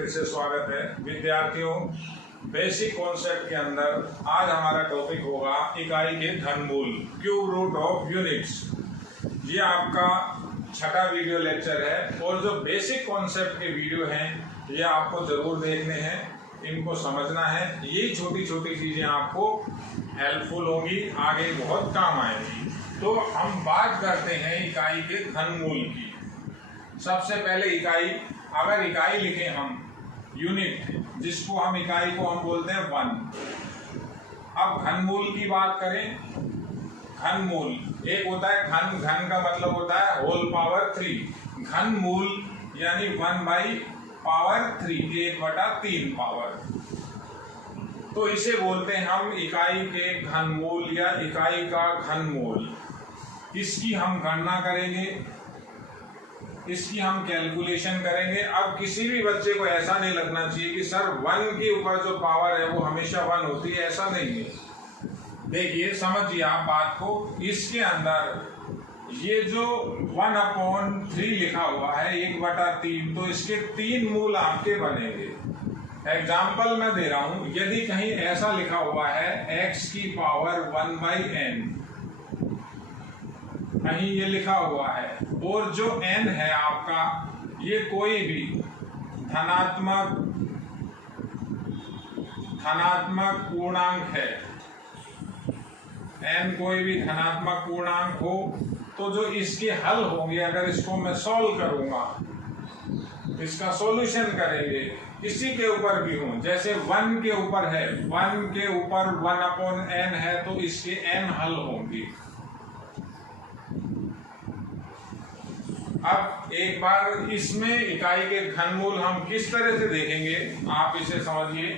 फिर से स्वागत है विद्यार्थियों। बेसिक कॉन्सेप्ट के अंदर आज हमारा टॉपिक होगा इकाई के घनमूल, क्यूब रूट ऑफ यूनिट्स। ये आपका छठा वीडियो लेक्चर है और जो बेसिक कॉन्सेप्ट के वीडियो हैं ये आपको जरूर देखने हैं, इनको समझना है। यही छोटी छोटी चीजें आपको हेल्पफुल होंगी, आगे बहुत काम आएंगी। तो हम बात करते हैं इकाई के घनमूल की। सबसे पहले इकाई, अगर इकाई लिखें हम यूनिट, जिसको हम इकाई को हम बोलते हैं 1। अब घनमूल की बात करें, घनमूल एक होता है घन, घन का मतलब होता है होल पावर 3। घनमूल यानी 1/3, 1/3 पावर। तो इसे बोलते हैं हम इकाई के घनमूल या इकाई का घनमूल। इसकी हम गणना करेंगे, इसकी हम कैलकुलेशन करेंगे। अब किसी भी बच्चे को ऐसा नहीं लगना चाहिए कि सर 1 के ऊपर जो पावर है वो हमेशा 1 होती है, ऐसा नहीं है। देखिए समझिए आप बात को, इसके अंदर ये जो 1/3 लिखा हुआ है 1/3, तो इसके 3 मूल आपके बनेंगे। एग्जाम्पल मैं दे रहा हूं, यदि कहीं ऐसा लिखा हुआ है x की पावर 1/n, कहीं ये लिखा हुआ है, और जो n है आपका ये कोई भी धनात्मक पूर्णांक है, n कोई भी धनात्मक पूर्णांक हो, तो जो इसके हल होंगे, अगर इसको मैं सॉल्व करूंगा, इसका सॉल्यूशन करेंगे, किसी के ऊपर भी हो, जैसे 1 के ऊपर है, 1 के ऊपर 1/n है, तो इसके n हल होंगे। अब एक बार इसमें इकाई के घनमूल हम किस तरह से देखेंगे, आप इसे समझिए।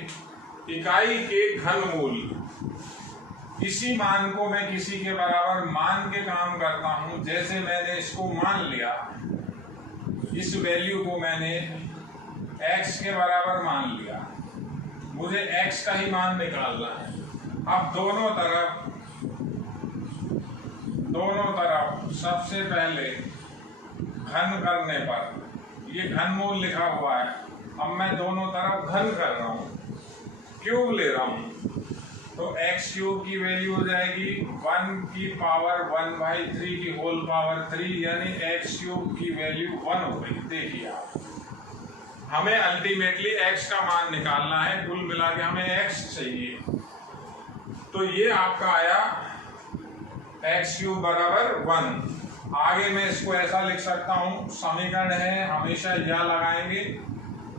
इकाई के घनमूल, इसी मान को मैं किसी के बराबर मान के काम करता हूं। जैसे मैंने इसको मान लिया, इस वैल्यू को मैंने x के बराबर मान लिया, मुझे x का ही मान निकालना है। अब दोनों तरफ सबसे पहले घन करने पर ये घनमूल लिखा हुआ है, अब मैं दोनों तरफ घन कर रहा हूं, क्यूब ले रहा हूं, तो x क्यूब की वैल्यू हो जाएगी 1 की पावर 1/3 की होल पावर 3, यानी x क्यूब की वैल्यू 1 हो गई। देखिए आप, हमें अल्टीमेटली x का मान निकालना है, कुल मिला के हमें x चाहिए। तो ये आपका आया x क्यूब बराबर 1। आगे मैं इसको ऐसा लिख सकता हूं, समीकरण है हमेशा यह लगाएंगे,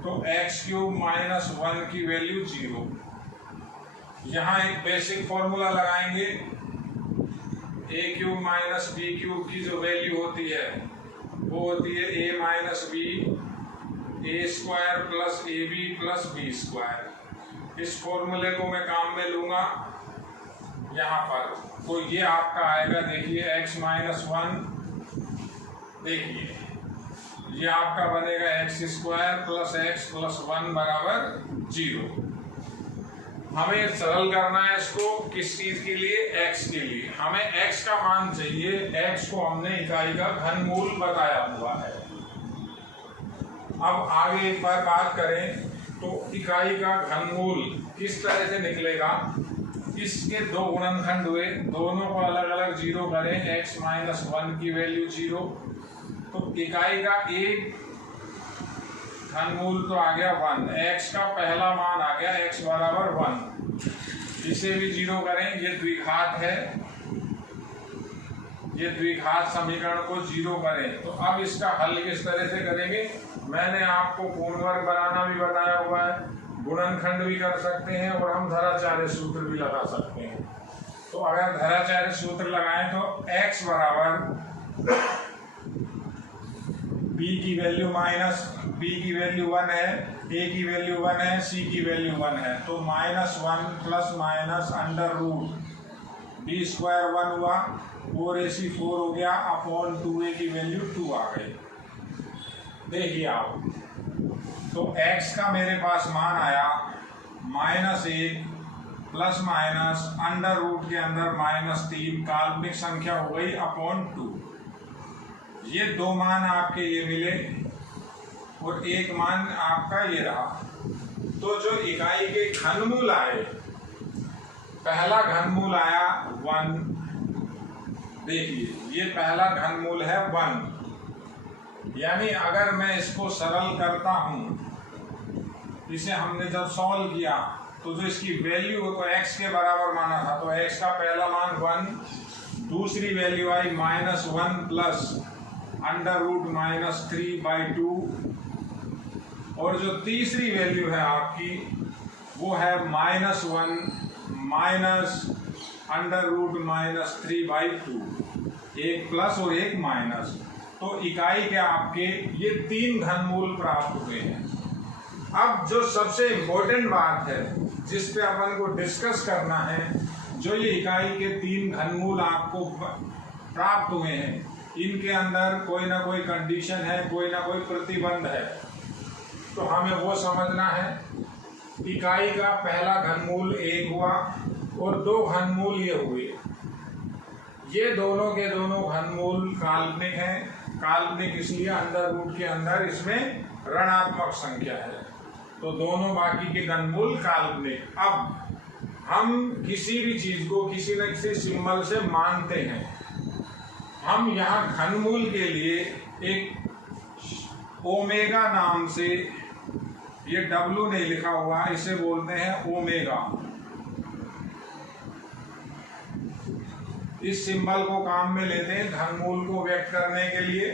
तो x क्यूब माइनस 1 की वैल्यू 0। यहां एक बेसिक फॉर्मूला लगाएंगे, a cube minus b cube की जो वैल्यू होती है वो होती है a minus b, a² plus ab plus b²। इस फॉर्मूले को मैं काम में लूंगा यहाँ पर, तो ये आपका आएगा, देखिए x माइनस 1, देखिए ये आपका बनेगा x² प्लस x प्लस 1 बराबर 0। हमें सरल करना है इसको, किस चीज के लिए, x के लिए। हमें x का मान चाहिए, x को हमने इकाई का घनमूल बताया हुआ है। अब आगे एक बार बात करें तो इकाई का घनमूल किस तरह से निकलेगा। इसके 2 गुणनखंड हुए, दोनों को अलग अलग 0 करें, x माइनस 1 की वैल्यू 0, तो इकाई का एक घनमूल तो आ गया 1, x का पहला मान आ गया x बराबर 1। इसे भी 0 करें, ये द्विघात है, ये द्विघात समीकरण को 0 करें। तो अब इसका हल किस तरह से करेंगे, मैंने आपको पूर्ण वर्ग बनाना भी बताया हुआ है, गुणनखंड भी कर सकते हैं और हम धराचार्य सूत्र भी लगा सकते हैं। तो अगर धराचार्य सूत्र लगाएं तो x बराबर b की वैल्यू माइनस, b की वैल्यू 1 है, a की वैल्यू 1 है, c की वैल्यू 1 है, तो -1 plus minus under root b² 1 हुआ, 4ac 4 हो गया, अपॉन 2a की वैल्यू 2 आ गई। देखिए आप, तो x का मेरे पास मान आया -1 प्लस माइनस अंडर रूट के अंदर -3, काल्पनिक संख्या हो गई, अपॉन 2। ये 2 मान आपके ये मिले, और एक मान आपका ये रहा। तो जो इकाई के घनमूल आए, पहला घनमूल आया 1, देखिए ये पहला घनमूल है 1, यानी अगर मैं इसको सरल करता हूं, इसे हमने जब सॉल्व किया तो जो इसकी वैल्यू को x के बराबर माना था, तो x का पहला मान 1, दूसरी वैल्यू आई -1 प्लस √-3/2, और जो तीसरी वैल्यू है आपकी वो है -1 माइनस √-3/2, एक प्लस और एक माइनस। तो इकाई के आपके ये 3 घनमूल प्राप्त हुए हैं। अब जो सबसे इम्पोर्टेंट बात है जिस पे अपन को डिस्कस करना है, जो ये इकाई के 3 घनमूल आपको प्राप्त हुए हैं, इनके अंदर कोई ना कोई कंडीशन है, कोई ना कोई प्रतिबंध है। तो हमें वो समझना है। इकाई का पहला घनमूल 1 हुआ और 2 घनमूल ये हुए। ये दोनों के दोनों घनमूल काल्पनिक हैं। काल्पनिक इसलिए अंडर रूट के अंदर इसमें ऋणात्मक संख्या है, तो दोनों बाकी के घनमूल काल्पनिक। अब हम किसी भी चीज को किसी न किसी सिंबल से मानते हैं। हम यहाँ घनमूल के लिए एक ओमेगा नाम से, ये W नहीं लिखा हुआ, इसे बोलते हैं ओमेगा। इस सिंबल को काम में लेते हैं घनमूल को व्यक्त करने के लिए।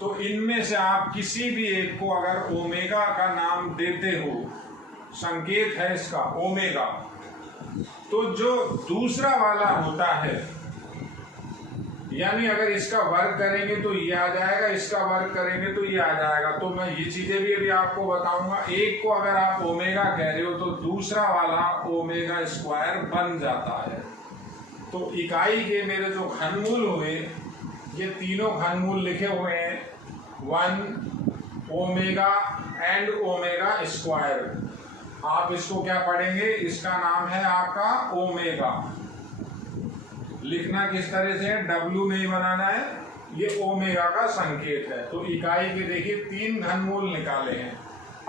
तो इनमें से आप किसी भी एक को अगर ओमेगा का नाम देते हो, संकेत है इसका ओमेगा, तो जो दूसरा वाला होता है, यानी अगर इसका वर्ग करेंगे तो ये आ जाएगा, इसका वर्ग करेंगे तो ये आ जाएगा। तो मैं ये चीजें भी अभी आपको बताऊंगा। एक को अगर आप ओमेगा कह रहे हो तो दूसरा वाला ओमेगा स्क्वायर बन जाता है। तो इकाई के मेरे जो घनमूल हुए, ये तीनों घनमूल लिखे हुए हैं, 1 ओमेगा एंड ओमेगा स्क्वायर। आप इसको क्या पढ़ेंगे, इसका नाम है आपका ओमेगा। लिखना किस तरह से है, W नहीं बनाना है, ये ओमेगा का संकेत है। तो इकाई के देखिए 3 घनमूल निकाले हैं।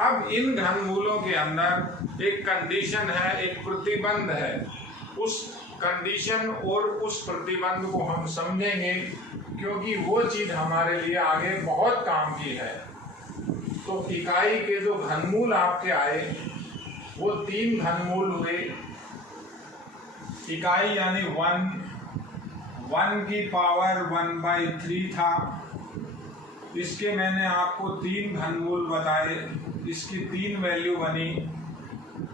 अब इन घनमूलों के अंदर एक कंडीशन है, एक प्रतिबंध है। उस कंडीशन और उस प्रतिबंध को हम समझेंगे, क्योंकि वो चीज हमारे लिए आगे बहुत काम की है। तो इकाई के जो घनमूल आपके आए वो 3 घनमूल हुए। इकाई यानी 1 की पावर 1/3 था। इसके मैंने आपको 3 घनमूल बताए, इसकी 3 वैल्यू बनी।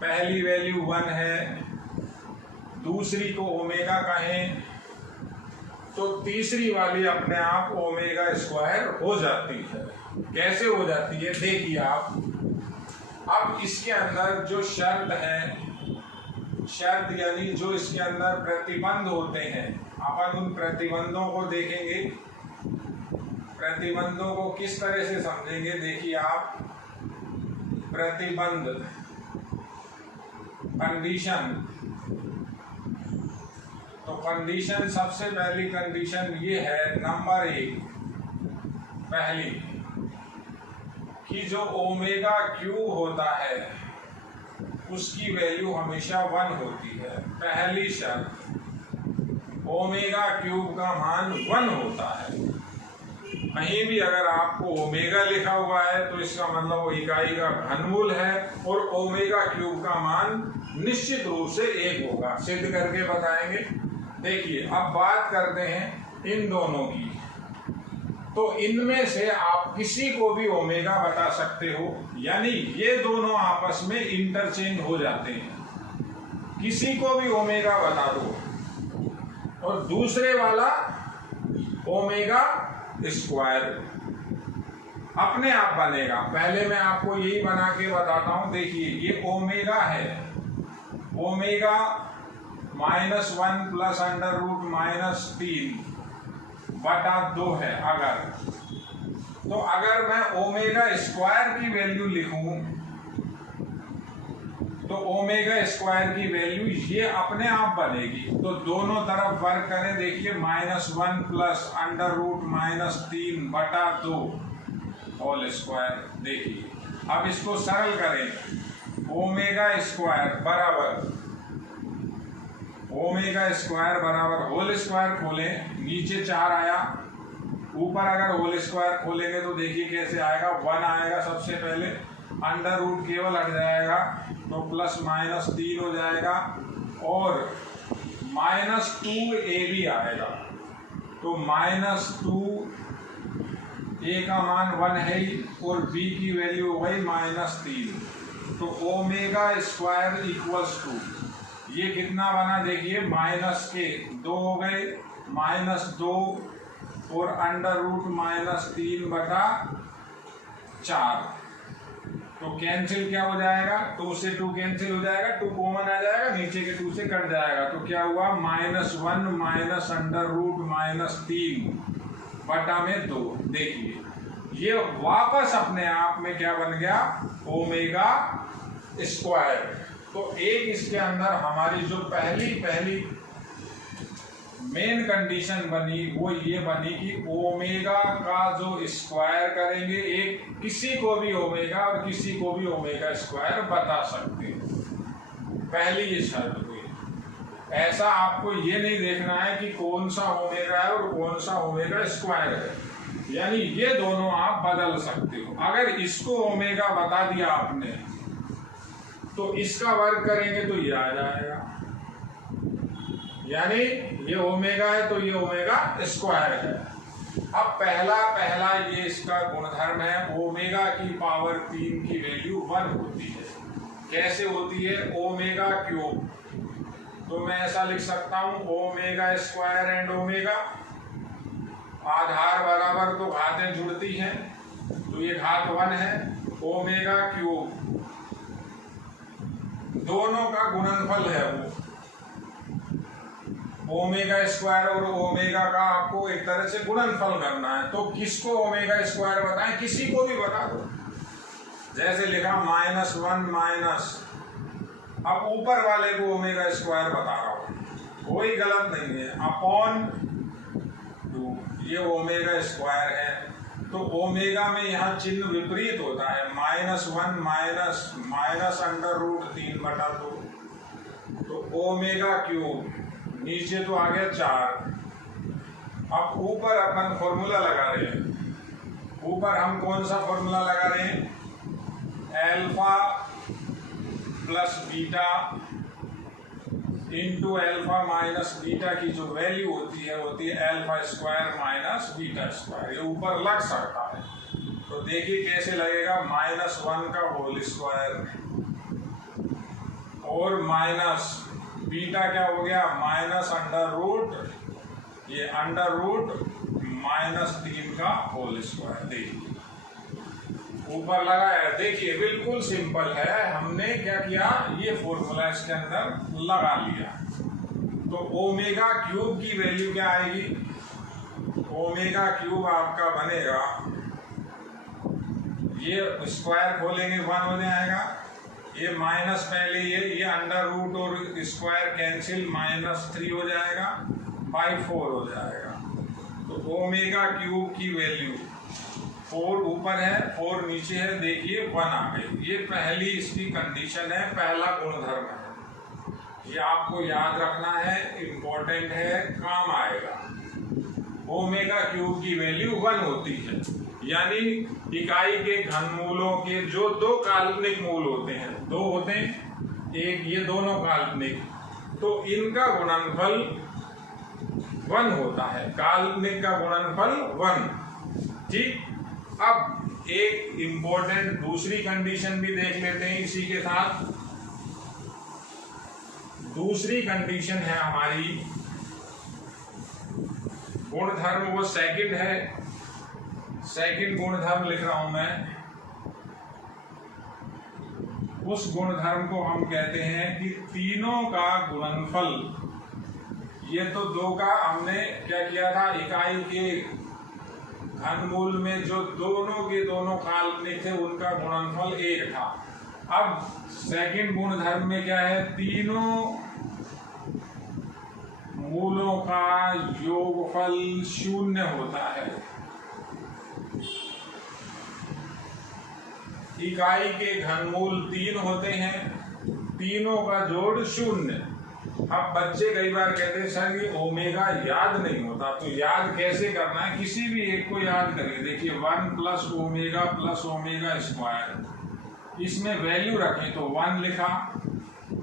पहली वैल्यू 1 है, दूसरी को ओमेगा कहें, तो तीसरी वाली अपने आप ओमेगा स्क्वायर हो जाती है। कैसे हो जाती है देखिए आप। अब इसके अंदर जो शर्त है, शर्त यानी जो इसके अंदर प्रतिबंध होते हैं, अपन उन प्रतिबंधों को देखेंगे। प्रतिबंधों को किस तरह से समझेंगे, देखिए आप। प्रतिबंध, कंडीशन, तो कंडीशन, सबसे पहली कंडीशन ये है, नंबर 1 पहली, कि जो ओमेगा क्यूब होता है उसकी वैल्यू हमेशा 1 होती है। पहली शर्त, ओमेगा क्यूब का मान 1 होता है। कहीं भी अगर आपको ओमेगा लिखा हुआ है तो इसका मतलब वो इकाई का घनमूल है, और ओमेगा क्यूब का मान निश्चित रूप से 1 होगा। सिद्ध करके बताएंगे। देखिए अब बात करते हैं इन दोनों की। तो इनमें से आप किसी को भी ओमेगा बता सकते हो, यानी ये दोनों आपस में इंटरचेंज हो जाते हैं। किसी को भी ओमेगा बता दो और दूसरे वाला ओमेगा स्क्वायर अपने आप बनेगा। पहले मैं आपको यही बना के बताता हूं। देखिए ये ओमेगा है, ओमेगा -1 प्लस √-3/2 है। तो अगर मैं ओमेगा स्क्वायर की वैल्यू लिखूं तो ओमेगा स्क्वायर की वैल्यू ये अपने आप बनेगी। तो दोनों तरफ वर्क करें, देखिए -1 प्लस √-3/2, होल स्क्वायर। देखिए अब इसको सरल करें, ओमेगा स्क्वायर बराबर होल स्क्वायर खोलें, नीचे 4 आया, ऊपर अगर होल स्क्वायर खोलेंगे तो देखिए कैसे आएगा, 1 आएगा सबसे पहले, अंडर रूट केवल हट जाएगा तो प्लस माइनस 3 हो जाएगा, और -2 भी आएगा, तो -2 a का मान 1 है ही और b की वैल्यू हो गई -3, तो ओमेगा स्क्वायर इक्वल्स टू ये कितना बना, देखिए माइनस के 2 हो गए, -2 और अंडर रूट -3 बटा 4, तो कैंसिल क्या हो जाएगा, 2 से 2 कैंसिल हो जाएगा, 2 कॉमन आ जाएगा, नीचे के 2 से कट जाएगा, तो क्या हुआ -1 माइनस अंडर रूट -3 बटा में 2। देखिए ये वापस अपने आप में क्या बन गया, ओमेगा स्क्वायर। तो एक इसके अंदर हमारी जो पहली मेन कंडीशन बनी वो ये बनी कि ओमेगा का जो स्क्वायर करेंगे, एक किसी को भी ओमेगा और किसी को भी ओमेगा स्क्वायर बता सकते हैं, पहली ये शर्त हुई। ऐसा आपको ये नहीं देखना है कि कौन सा ओमेगा है और कौन सा ओमेगा स्क्वायर है, यानी ये दोनों आप बदल सकते हो। अगर इसको ओमेगा बता दिया आपने तो इसका वर्ग करेंगे तो ये आ जाएगा, यानी ये ओमेगा है तो ये ओमेगा स्क्वायर है। अब पहला ये इसका गुणधर्म है, ओमेगा की पावर 3 की वैल्यू 1 होती है। कैसे होती है, ओमेगा क्यूब, तो मैं ऐसा लिख सकता हूं ओमेगा स्क्वायर एंड ओमेगा, आधार बराबर तो घातें जुड़ती हैं, तो ये घात 1 है, ओमेगा क्यूब दोनों का गुणनफल है वो, ओमेगा स्क्वायर और ओमेगा का आपको एक तरह से गुणनफल करना है। तो किसको ओमेगा स्क्वायर बताएं, किसी को भी बता दो, जैसे लिखा -1 माइनस, अब ऊपर वाले को ओमेगा स्क्वायर बता रहा हूं, कोई गलत नहीं है, अपॉन 2 ये ओमेगा स्क्वायर है। तो ओमेगा में यहाँ चिन्ह विपरीत होता है, -1 माइनस अंडर रूट 3 बटा 2, तो ओमेगा क्यूब, नीचे तो आ गया 4। अब ऊपर अपन फॉर्मूला लगा रहे हैं, ऊपर हम कौन सा फॉर्मूला लगा रहे हैं, alpha plus beta into alpha minus beta की जो वैल्यू होती है alpha square minus beta square, ये ऊपर लग सकता है। तो देखिए कैसे लगेगा, -1 का होल स्क्वायर और माइनस बीटा क्या हो गया, माइनस अंडर रूट, ये अंडर रूट -3 का होल स्क्वायर। देखिए ऊपर लगा है, देखिए बिल्कुल सिंपल है, हमने क्या किया, ये फॉर्मूला इसके अंदर लगा लिया। तो ओमेगा क्यूब की वैल्यू क्या आएगी, ओमेगा क्यूब आपका बनेगा, ये स्क्वायर खोलेंगे 1 हो जाएगा, ये माइनस पहले ये अंडर रूट और स्क्वायर कैंसिल, -3 हो जाएगा, बाई 4 हो जाएगा। तो ओमेगा क्यूब की वैल्यू 4 ऊपर है 4 नीचे है, देखिए 1 आ गई। ये पहली इसकी कंडीशन है, पहला गुणधर्म है, ये आपको याद रखना है, इम्पोर्टेंट है, काम आएगा। ओमेगा क्यूब की वैल्यू 1 होती है, यानी इकाई के घनमूलों के जो 2 काल्पनिक मूल होते हैं, 2 होते हैं, एक ये दोनों काल्पनिक, तो इनका गुणनफल 1 होता है, काल्पनिक का गुणनफल 1। ठीक, अब एक इंपॉर्टेंट दूसरी कंडीशन भी देख लेते हैं इसी के साथ। दूसरी कंडीशन है हमारी, गुणधर्म वो सेकंड है, सेकंड गुणधर्म लिख रहा हूं मैं, उस गुणधर्म को हम कहते हैं कि तीनों का गुणनफल, ये तो 2 का हमने क्या किया था, इकाई के घनमूल में जो दोनों के दोनों काल्पनिक थे उनका गुणनफल 1 था। अब सेकंड गुणधर्म में क्या है, तीनों मूलों का योगफल 0 होता है। इकाई के घनमूल 3 होते हैं, तीनों का जोड़ 0। अब बच्चे कई बार कहते हैं सर ये ओमेगा याद नहीं होता, तो याद कैसे करना है, किसी भी एक को याद करिए। देखिए 1 प्लस ओमेगा स्क्वायर, इसमें वैल्यू रखें तो 1 लिखा।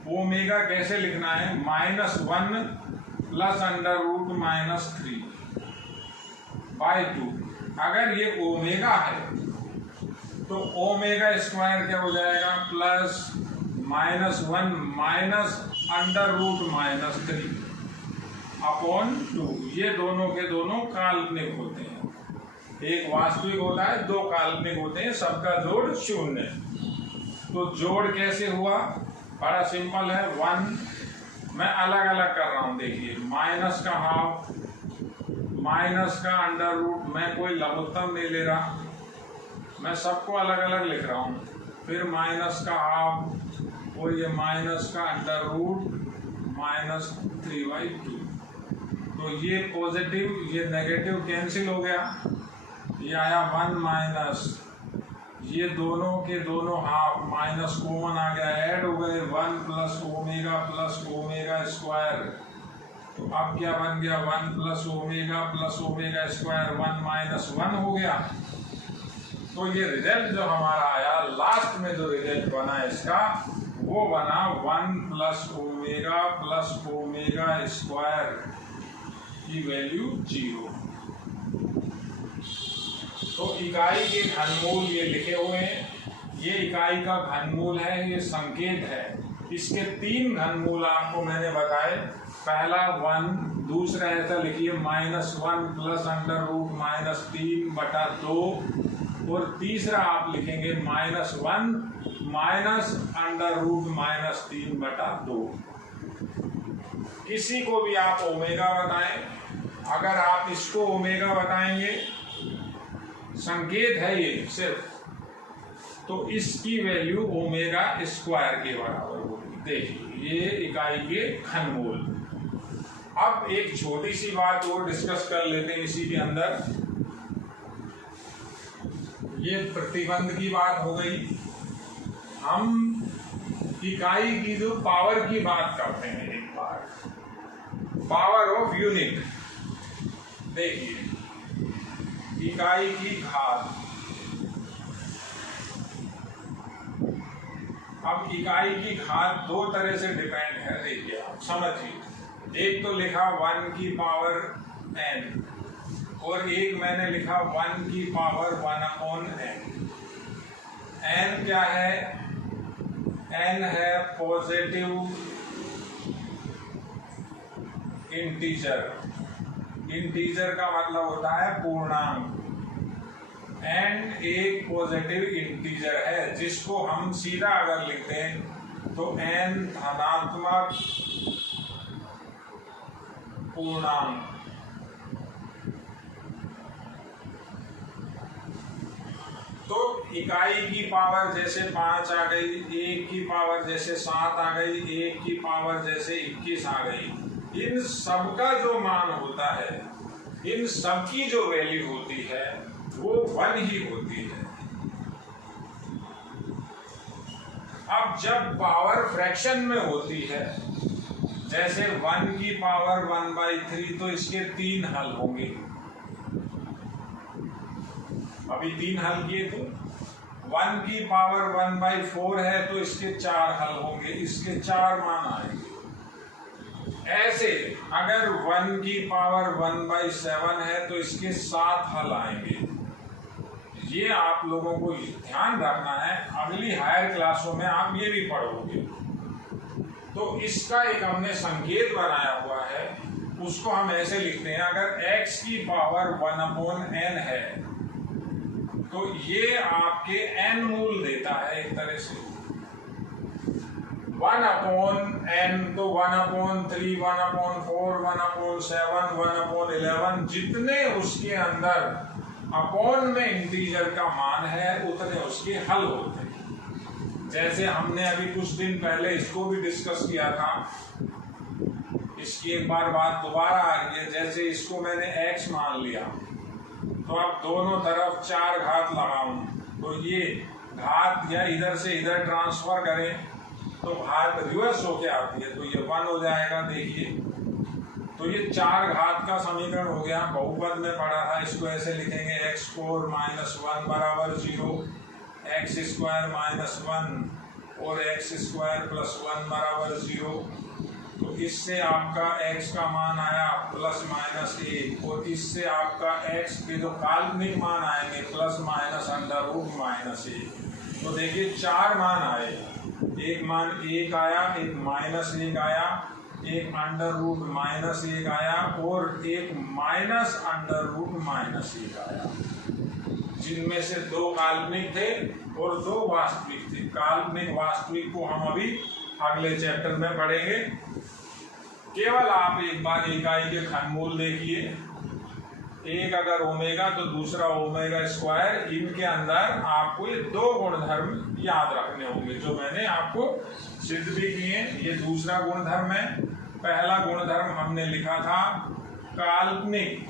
ओमेगा कैसे लिखना है, -1 प्लस अंडर रूट -3 बाई 2। अगर ये ओमेगा है तो ओमेगा स्क्वायर क्या हो जाएगा, +-1 माइनस अंडर रूट -3 अपॉन 2। ये दोनों के दोनों काल्पनिक होते हैं, एक वास्तविक होता है, 2 काल्पनिक होते हैं, सबका जोड़ 0। तो जोड़ कैसे हुआ, बड़ा सिंपल है। 1 मैं अलग अलग कर रहा हूं, देखिए माइनस का हाफ, माइनस का अंडर रूट, मैं कोई लघुत्तम नहीं ले रहा, मैं सबको अलग अलग लिख रहा हूं। फिर माइनस का हाफ और ये माइनस का अंडर रूट -3/2। तो ये पॉजिटिव ये नेगेटिव कैंसिल हो गया, ये आया 1 माइनस, ये दोनों के दोनों हाफ माइनस कॉमन आ गया, ऐड हो गए 1 प्लस ओमेगा स्क्वायर। तो अब क्या बन गया, 1 प्लस ओमेगा स्क्वायर 1 माइनस 1 हो गया। तो ये रिजल्ट जो हमारा आया, लास्ट में जो रिजल्ट बना इसका, वो बना 1 प्लस ओमेगा स्क्वायर की वैल्यू 0। तो इकाई के घनमूल ये लिखे हुए हैं, ये इकाई का घनमूल है, ये संकेत है। इसके 3 घनमूल आपको मैंने बताए, पहला 1, दूसरा ऐसा लिखिए -1 प्लस अंडर रूट -3/2, और तीसरा आप लिखेंगे -1 माइनस अंडर रूट -3/2। किसी को भी आप ओमेगा बताएं, अगर आप इसको ओमेगा बताएंगे, संकेत है ये सिर्फ, तो इसकी वैल्यू ओमेगा स्क्वायर के बराबर होगी। देखिए ये इकाई के घनमूल। अब एक छोटी सी बात और डिस्कस कर लेते हैं इसी के अंदर। ये प्रतिबंध की बात हो गई, हम इकाई की जो पावर की बात करते हैं एक बार, पावर ऑफ यूनिट। देखिए इकाई की घात, अब इकाई की घात 2 तरह से डिपेंड है। देखिए आप समझिए, एक तो लिखा 1 की पावर n, और एक मैंने लिखा 1 की पावर 1/n। n क्या है, n है पॉजिटिव इंटीजर। इंटीजर का मतलब होता है पूर्णांक। n एक पॉजिटिव इंटीजर है, जिसको हम सीधा अगर लिखते हैं तो n धनात्मक पूर्णांक। तो इकाई की पावर जैसे 5 आ गई, 1 की पावर जैसे 7 आ गई, 1 की पावर जैसे 21 आ गई, इन सबका जो मान होता है, इन सब की जो वैल्यू होती है वो 1 ही होती है। अब जब पावर फ्रैक्शन में होती है, जैसे 1 की पावर 1/3, तो इसके 3 हल होंगे। अभी 3 हल किए थे। 1 की पावर 1/4 है तो इसके 4 हल होंगे, इसके 4 मान आएंगे। ऐसे अगर 1 की पावर 1/7 है तो इसके 7 हल आएंगे। ये आप लोगों को ध्यान रखना है, अगली हायर क्लासों में आप ये भी पढ़ोगे। तो इसका एक हमने संकेत बनाया हुआ है, उसको हम ऐसे लिखते हैं, अगर x की पावर 1/n है तो ये आपके n मूल देता है एक तरह से। 1/n तो 1/3, 1/4, 1/7, 1/11, जितने उसके अंदर अपॉन में इंटीजर का मान है उतने उसके हल होते हैं। जैसे हमने अभी कुछ दिन पहले इसको भी डिस्कस किया था, इसकी एक बार बात दोबारा आ रही है। जैसे इसको मैंने x मान लिया, तो अब दोनों तरफ 4 घात लगाऊं तो ये घात या इधर से इधर ट्रांसफर करें तो घात रिवर्स होके आती है, तो ये 1 हो जाएगा। देखिए, तो ये 4 घात का समीकरण हो गया। बहुपद में पढ़ा था, इसको ऐसे लिखेंगे x4 - 1 बराबर 0, x² - 1 और x² + 1 बराबर 0। तो इससे आपका x का मान आया ±1 और इससे आपका x के जो काल्पनिक मान आएंगे ±√-1। तो देखिए 4 मान आए, एक मान 1 आया, एक -1 आया, एक √-1 आया और एक -√-1 आया, जिनमें से 2 काल्पनिक थे और 2 वास्तविक थे। काल्पनिक वास्तविक को हम अभी अगले चैप्टर में पढ़ेंगे। केवल आप एक बार इकाई के घनमूल देखिए, एक अगर ओमेगा तो दूसरा ओमेगा²। इनके अंदर आपको ये 2 गुणधर्म याद रखने होंगे जो मैंने आपको सिद्ध भी किए। ये दूसरा गुणधर्म है। पहला गुणधर्म हमने लिखा था काल्पनिक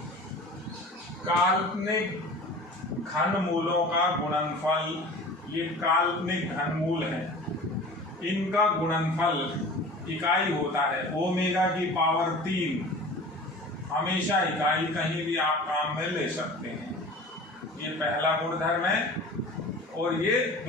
घनमूलों का गुणनफल। ये काल्पनिक घनमूल है, इनका गुणनफल इकाई होता है ओमेगा की पावर 3। हमेशा इकाई कहीं भी आप काम में ले सकते हैं। ये पहला गुणधर्म है और ये